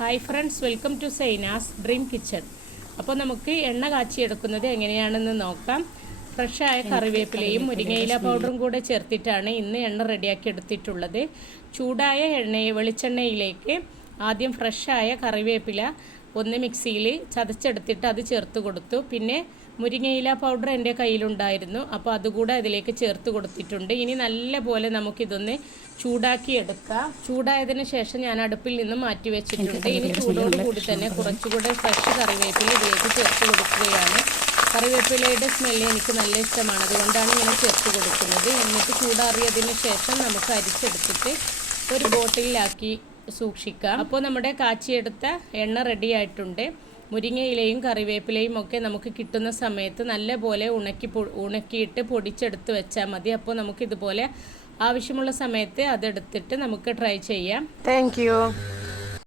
Hi friends, welcome to Saina's dream kitchen. അപ്പോൾ നമുക്ക് എണ്ണ കാച്ചിയെടുക്കുന്നത് എങ്ങനെയാണെന്ന് നോക്കാം. ഫ്രഷായ കറിവേപ്പിലയും മുരിങ്ങയില പൗഡറും കൂടെ ചേർത്തിട്ടാണ് ഇന്ന് എണ്ണ റെഡിയാക്കി എടുത്തിട്ടുള്ളത്. ചൂടായ വെളിച്ചെണ്ണയിലേക്ക് ആദ്യം ഫ്രഷായ കറിവേപ്പില ഒന്ന് മിക്സിയിൽ ചതച്ചെടുത്തിട്ട് അത് ചേർത്ത് കൊടുത്തു. പിന്നെ മുരിങ്ങയില പൗഡർ എൻ്റെ കയ്യിലുണ്ടായിരുന്നു, അപ്പോൾ അതുകൂടെ അതിലേക്ക് ചേർത്ത് കൊടുത്തിട്ടുണ്ട്. ഇനി നല്ല പോലെ നമുക്കിതൊന്ന് ചൂടാക്കി എടുക്കാം. ചൂടായതിന് ശേഷം ഞാൻ അടുപ്പിൽ നിന്ന് മാറ്റി വെച്ചിട്ടുണ്ട്. ഇനി ചൂടോട് കൂടി തന്നെ കുറച്ചുകൂടെ ഫ്രഷ് കറിവേപ്പില ഇതിലേക്ക് ചേർത്ത് കൊടുക്കുകയാണ്. കറിവേപ്പിലയുടെ സ്മെല്ല് എനിക്ക് നല്ല ഇഷ്ടമാണ്, അതുകൊണ്ടാണ് ഇങ്ങനെ ചേർത്ത് കൊടുക്കുന്നത്. എന്നിട്ട് ചൂടാറിയതിന് ശേഷം നമുക്ക് അരിച്ചെടുത്തിട്ട് ഒരു ബോട്ടിലാക്കി സൂക്ഷിക്കാം. അപ്പോൾ നമ്മുടെ കാച്ചിയെടുത്ത എണ്ണ റെഡി ആയിട്ടുണ്ട്. മുരിങ്ങയിലയും കറിവേപ്പിലയും ഒക്കെ നമുക്ക് കിട്ടുന്ന സമയത്ത് നല്ലപോലെ ഉണക്കിയിട്ട് പൊടിച്ചെടുത്ത് വെച്ചാൽ മതി. അപ്പോൾ നമുക്കിതുപോലെ ആവശ്യമുള്ള സമയത്ത് അതെടുത്തിട്ട് നമുക്ക് ട്രൈ ചെയ്യാം. Thank you.